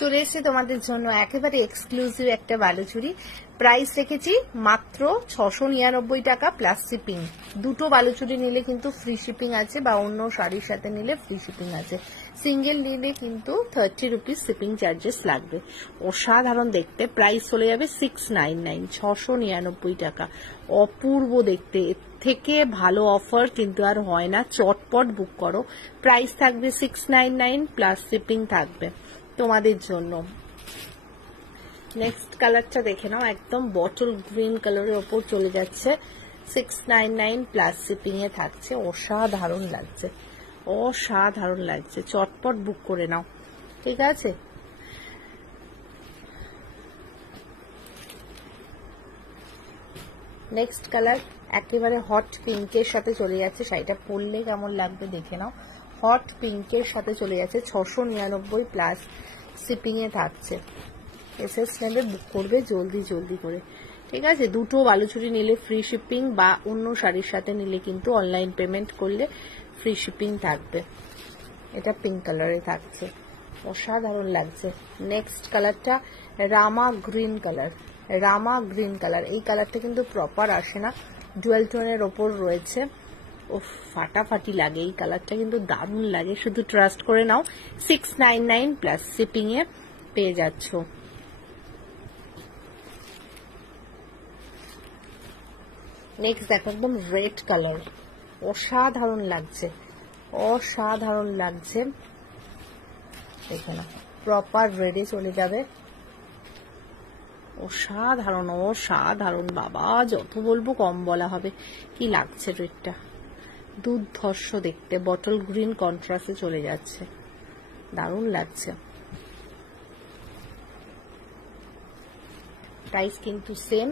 চলে এসেছে তোমাদের জন্য একেবারে এক্সক্লুসিভ একটা বালুচুরি। প্রাইস রেখেছি মাত্র 699 টাকা প্লাস শিপিং। দুটো বালুচুরি নিলে কিন্তু ফ্রি শিপিং আছে, বা অন্য শাড়ির সাথে নিলে ফ্রি শিপিং আছে। সিঙ্গেল নিলে কিন্তু 30 রুপিস শিপিং চার্জেস লাগবে। অসাধারণ দেখতে, প্রাইস চলে যাবে 699, 699 টাকা। অপূর্ব দেখতে, এর থেকে ভালো অফার কিন্তু আর হয় না। চটপট বুক করো। প্রাইস থাকবে 699 প্লাস শিপিং থাকবে তোমাদের জন্য। নেক্সট কালারটা দেখে নাও, একদম বটল গ্রিন কালারের ওপর চলে যাচ্ছে। 699 প্লাস শিপিং এ থাকছে। অসাধারণ লাগছে, অসাধারণ লাগছে। চটপট বুক করে নাও, ঠিক আছে। নেক্সট কালার একেবারে হট পিঙ্কের সাথে চলে যাচ্ছে। শাড়িটা পরলে কেমন লাগবে দেখে নাও। হট পিঙ্কের সাথে চলে যাচ্ছে। 699 প্লাস শিপিং এ থাকছে। এসএস নেবে, বুক করবে জলদি জলদি করে, ঠিক আছে। দুটো বালুচুরি নিলে ফ্রি শিপিং, বা অন্য শাড়ির সাথে নিলে কিন্তু অনলাইন পেমেন্ট করলে ফ্রি শিপিং থাকবে। এটা পিঙ্ক কালারে থাকছে, অসাধারণ লাগছে। নেক্সট কালারটা রামা গ্রিন কালার। রামা গ্রিন কালার, এই কালারটা কিন্তু প্রপার আসে না, ডুয়াল টোনের ওপর রয়েছে। ও ফাটাফাটি লাগে, এই কালারটা কিন্তু দারুণ লাগে। শুধু ট্রাস্ট করে নাও, 699 প্লাস শিপিং এ পেয়ে যাচ্ছ। নেক্সট দেখো, একদম রেড কালার, অসাধারণ লাগছে, অসাধারণ লাগছে। দেখে না, প্রপার রেডে চলে যাবে। অসাধারণ, অসাধারণ বাবা, যত বলবো কম বলা হবে। কি লাগছে রেডটা, দুর্ধর্ষ দেখতে। বটল গ্রিন কন্ট্রাস্টে চলে যাচ্ছে, দারুণ লাগছে। প্রাইস কিন্তু সেম।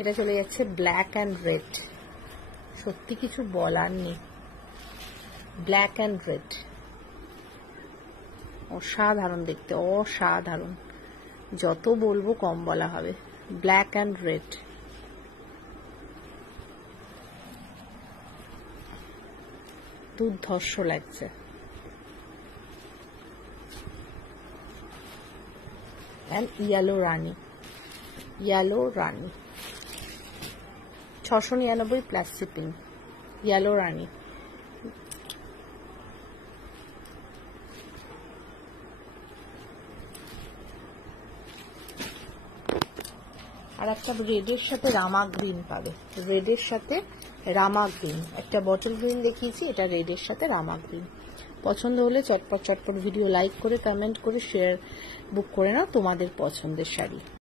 এটা চলে যাচ্ছে ব্ল্যাক অ্যান্ড রেড। সত্যি কিছু বলার নেই, ব্ল্যাক অ্যান্ড রেড অসাধারণ দেখতে, অসাধারণ। যত বলবো কম বলা হবে। ব্ল্যাক অ্যান্ড রেড, দুর্ধর্ষ লাগছে। And yellow rani, yellow rani 699 plus shipping. Yellow rani, আর একটা রেডের সাথে রামা গ্রিন পাবে। রেডের সাথে রামা গ্রিন, একটা বটল গ্রিন দেখিয়েছি, এটা রেডের সাথে রামা গ্রিন। পছন্দ হলে চটপট চটপট ভিডিও লাইক করে, কমেন্ট করে, শেয়ার, বুক করে নাও তোমাদের পছন্দের শাড়ি।